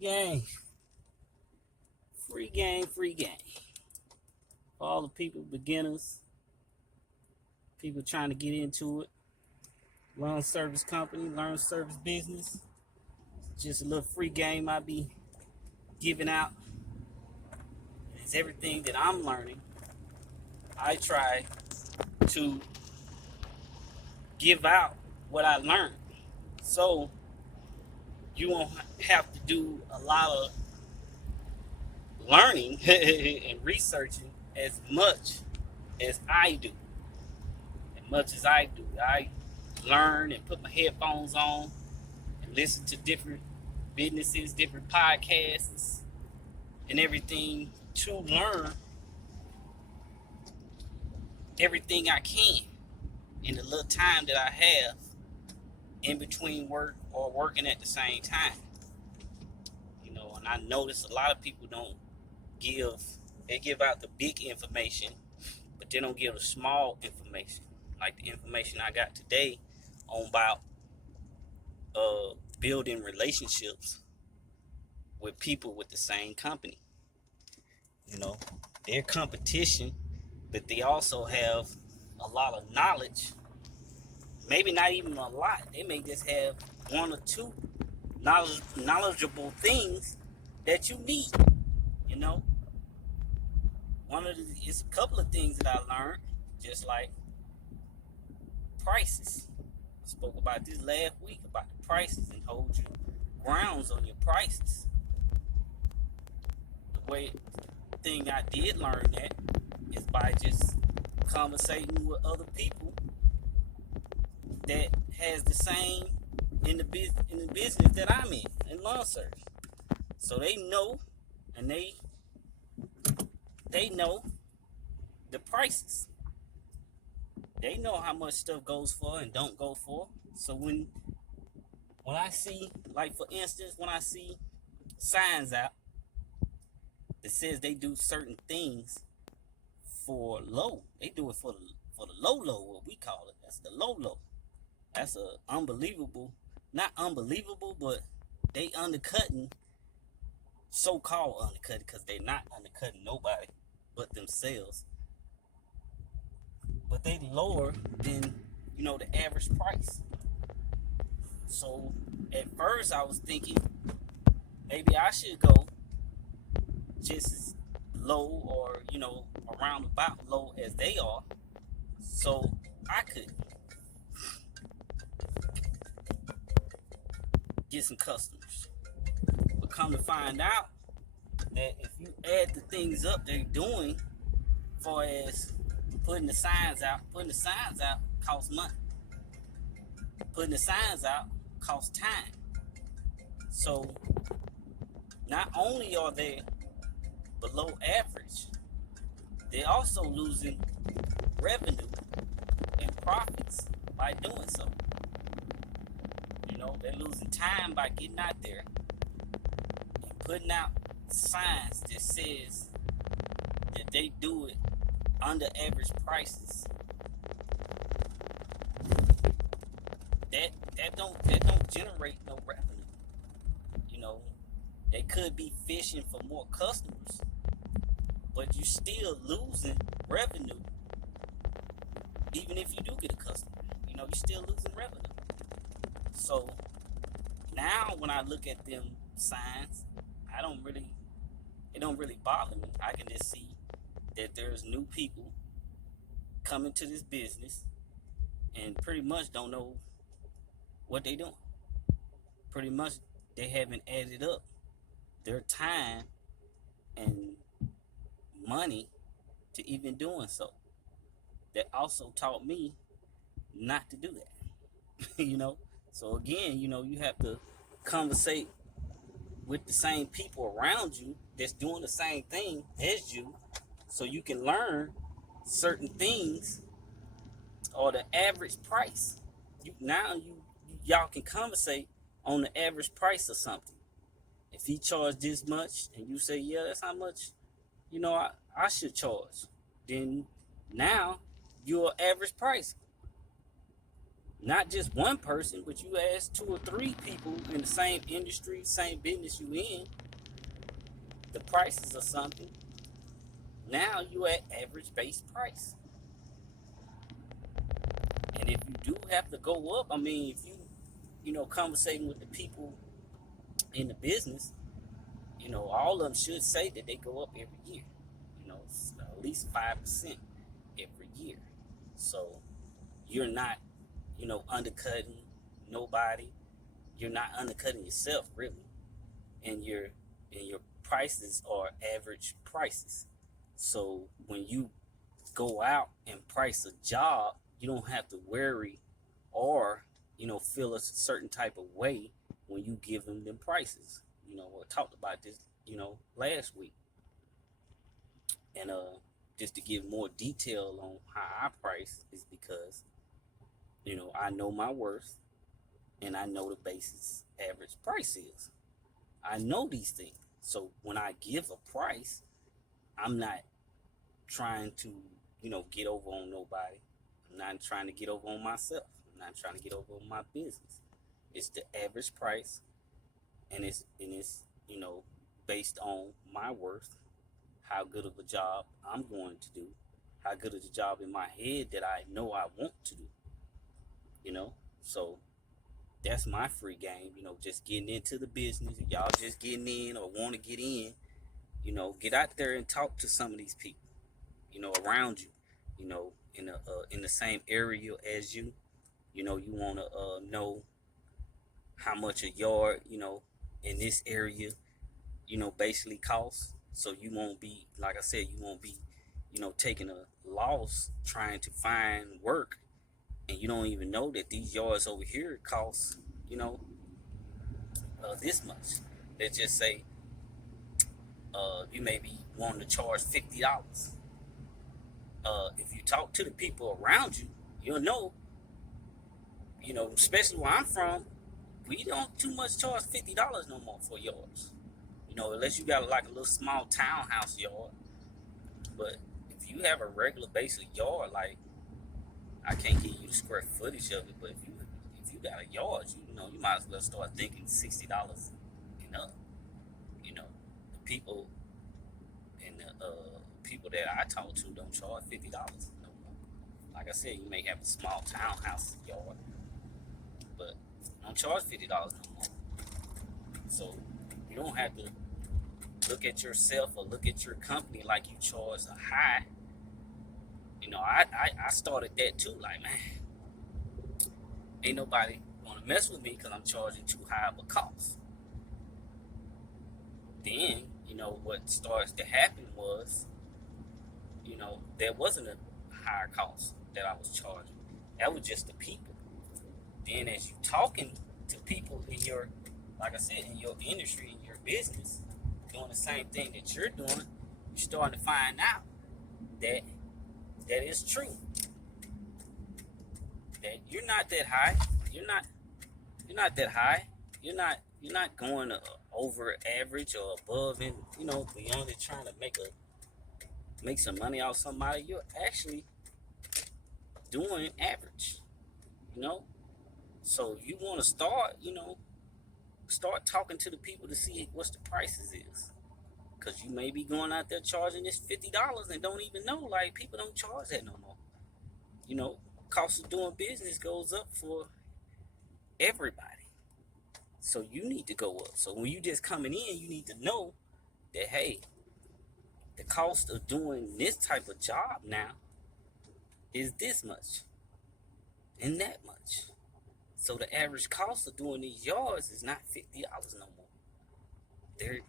game. Free game, free game. For all the people, beginners, people trying to get into it, learn service company, learn service business. Just a little free game I be giving out. It's everything that I'm learning. I try to give out what I learned. So you won't have to do a lot of learning and researching as much as I do. As much as I do. I learn and put my headphones on and listen to different businesses, different podcasts, and everything to learn everything I can in the little time that I have in between work or working at the same time. And I notice a lot of people they give out the big information, but they don't give the small information. Like the information I got today on about building relationships with people with the same company. Their competition, but they also have a lot of knowledge. Maybe not even a lot. They may just have one or two knowledgeable things that you need. It's a couple of things that I learned, just like prices. I spoke about this last week about the prices and hold your grounds on your prices. The thing I did learn that is by just conversating with other people that has the same in the business that I'm in lawn service. So they know, and they know the prices. They know how much stuff goes for and don't go for. So when I see, like for instance, when I see signs out that says they do certain things for low, they do it for the low, what we call it. That's the low. That's a unbelievable, not unbelievable, but they undercutting, so-called undercutting, because they're not undercutting nobody but themselves. But they lower than, the average price. So at first I was thinking maybe I should go just as low or, around about low as they are, so I could get some customers. But come to find out that if you add the things up they're doing, far as putting the signs out costs money. Putting the signs out costs time. So not only are they below average, they're also losing revenue and profits by doing so. They're losing time by getting out there and putting out signs that says that they do it under average prices. That don't generate no revenue. They could be fishing for more customers, but you still losing revenue even if you do get a customer. You're still losing revenue. So now when I look at them signs, it don't really bother me. I can just see that there's new people coming to this business and pretty much don't know what they're doing. Pretty much they haven't added up their time and money to even doing so. That also taught me not to do that. So again, you have to conversate with the same people around you that's doing the same thing as you, so you can learn certain things or the average price. Y'all can conversate on the average price of something. If he charged this much and you say, yeah, that's how much I should charge, then now you're average price. Not just one person, but you ask 2 or 3 people in the same industry, same business you in, the prices of something. Now you at average base price. And if you do have to go up, I mean, if conversating with the people in the business, all of them should say that they go up every year. At least 5% every year. So you're not, undercutting nobody. You're not undercutting yourself really, and your prices are average prices. So when you go out and price a job, you don't have to worry or feel a certain type of way when you give them prices. I talked about this last week, and just to give more detail on how I price is because I know my worth and I know the basis average price is. I know these things. So when I give a price, I'm not trying to, get over on nobody. I'm not trying to get over on myself. I'm not trying to get over on my business. It's the average price, and it's based on my worth, how good of a job I'm going to do, how good of a job in my head that I know I want to do. So that's my free game. Just getting into the business. If y'all just getting in or want to get in, get out there and talk to some of these people, around you, in the same area as you. You want to know how much a yard, in this area, basically costs. So you won't be, like I said, you won't be, taking a loss trying to find work, and you don't even know that these yards over here cost, this much. Let's just say you may be wanting to charge $50. If you talk to the people around you, you'll know, especially where I'm from, we don't too much charge $50 no more for yards. Unless you got like a little small townhouse yard. But if you have a regular basic yard, like I can't give you the square footage of it, but if you got a yard, you might as well start thinking $60 and up. The people and the people that I talk to don't charge $50 no more. Like I said, you may have a small townhouse yard, but don't charge $50 no more. So you don't have to look at yourself or look at your company like you charge a high. I started that too. Like, man, ain't nobody want to mess with me because I'm charging too high of a cost. Then, what starts to happen was, there wasn't a higher cost that I was charging. That was just the people. Then as you talking to people in your, like I said, in your industry, in your business, doing the same thing that you're doing, you're starting to find out that is true. That you're not that high. You're not that high. You're not going over average or above, and beyond it, trying to make some money out of somebody. You're actually doing average. So you want to start talking to the people to see what the prices is. Because you may be going out there charging this $50 and don't even know. Like, people don't charge that no more. Cost of doing business goes up for everybody. So you need to go up. So when you just coming in, you need to know that, hey, the cost of doing this type of job now is this much and that much. So the average cost of doing these yards is not $50 no more. They're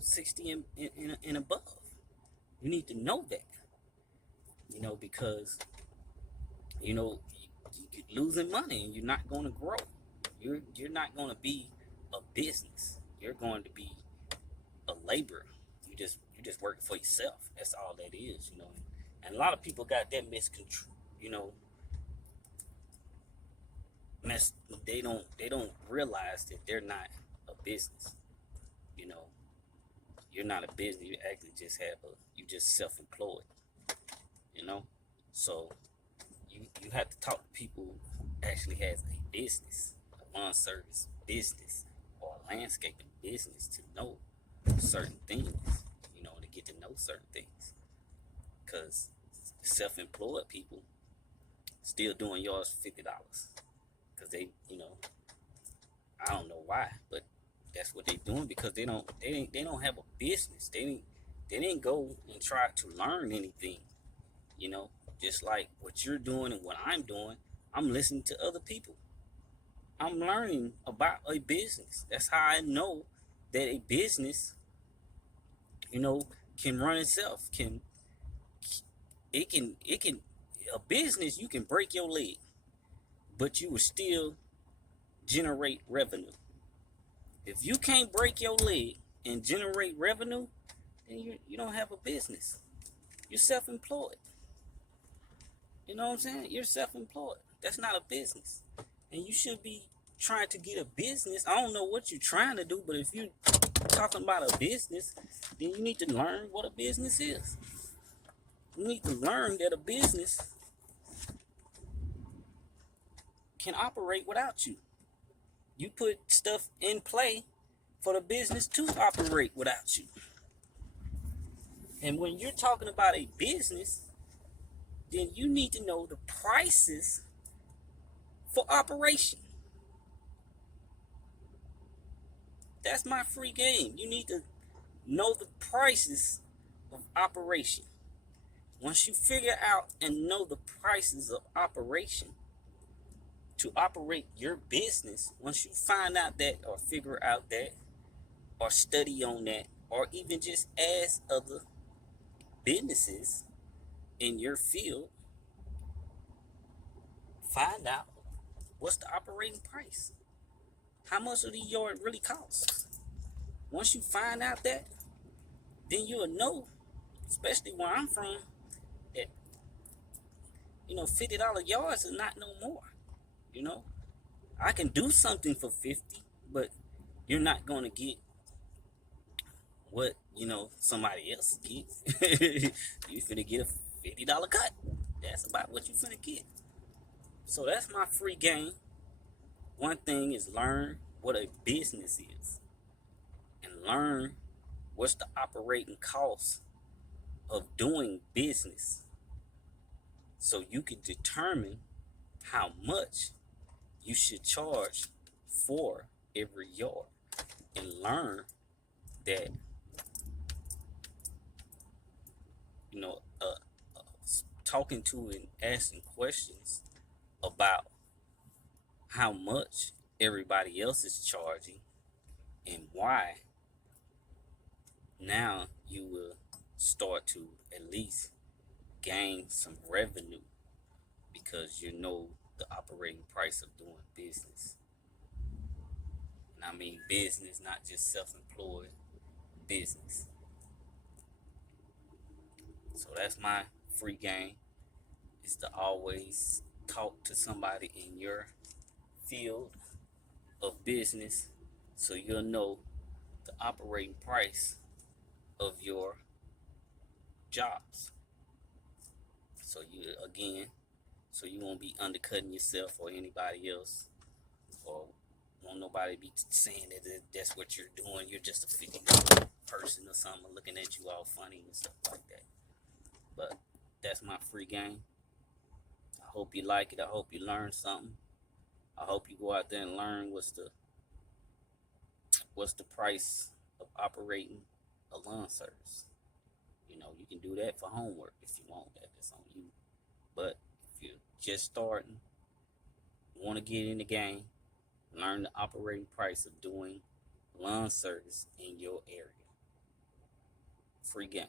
60 and above. You need to know that. Because you're losing money and you're not going to grow. You're not going to be a business. You're going to be a laborer. You just working for yourself. That's all that is. And a lot of people got that they don't realize that they're not a business. You're not a business. You actually you just self-employed. So you have to talk to people actually has a business, a lawn service business, or a landscaping business to know certain things, to get to know certain things. Because self-employed people still doing yours for $50. Because I don't know why, but that's what they're doing because they don't have a business. They didn't go and try to learn anything, you know. Just like what you're doing and what I'm doing, I'm listening to other people. I'm learning about a business. That's how I know that a business, can run itself. It can a business, you can break your leg, but you will still generate revenue. If you can't break your leg and generate revenue, then you don't have a business. You're self-employed. You know what I'm saying? You're self-employed. That's not a business. And you should be trying to get a business. I don't know what you're trying to do, but if you're talking about a business, then you need to learn what a business is. You need to learn that a business can operate without you. You put stuff in play for the business to operate without you. And when you're talking about a business, then you need to know the prices for operation. That's my free game. You need to know the prices of operation. Once you figure out and know the prices of operation to operate your business, once you find out that or figure out that or study on that or even just ask other businesses in your field, find out what's the operating price. How much of the yard really costs? Once you find out that, then you'll know, especially where I'm from, that $50 yards is not no more. I can do something for 50, but you're not gonna get what somebody else gets. You finna get a $50 cut. That's about what you finna get. So that's my free game. One thing is learn what a business is and learn what's the operating cost of doing business, so you can determine how much you should charge for every yard, and learn that talking to and asking questions about how much everybody else is charging and why, now you will start to at least gain some revenue because you know the operating price of doing business. And I mean business, not just self-employed business. So that's my free game, is to always talk to somebody in your field of business so you'll know the operating price of your jobs. So you won't be undercutting yourself or anybody else, or won't nobody be saying that that's what you're doing. You're just a 50 person or something looking at you all funny and stuff like that. But that's my free game. I hope you like it. I hope you learn something. I hope you go out there and learn what's the price of operating a lawn service. You can do that for homework if you want that. That's on you. But if you're just starting, want to get in the game, learn the operating price of doing lawn service in your area. Free game.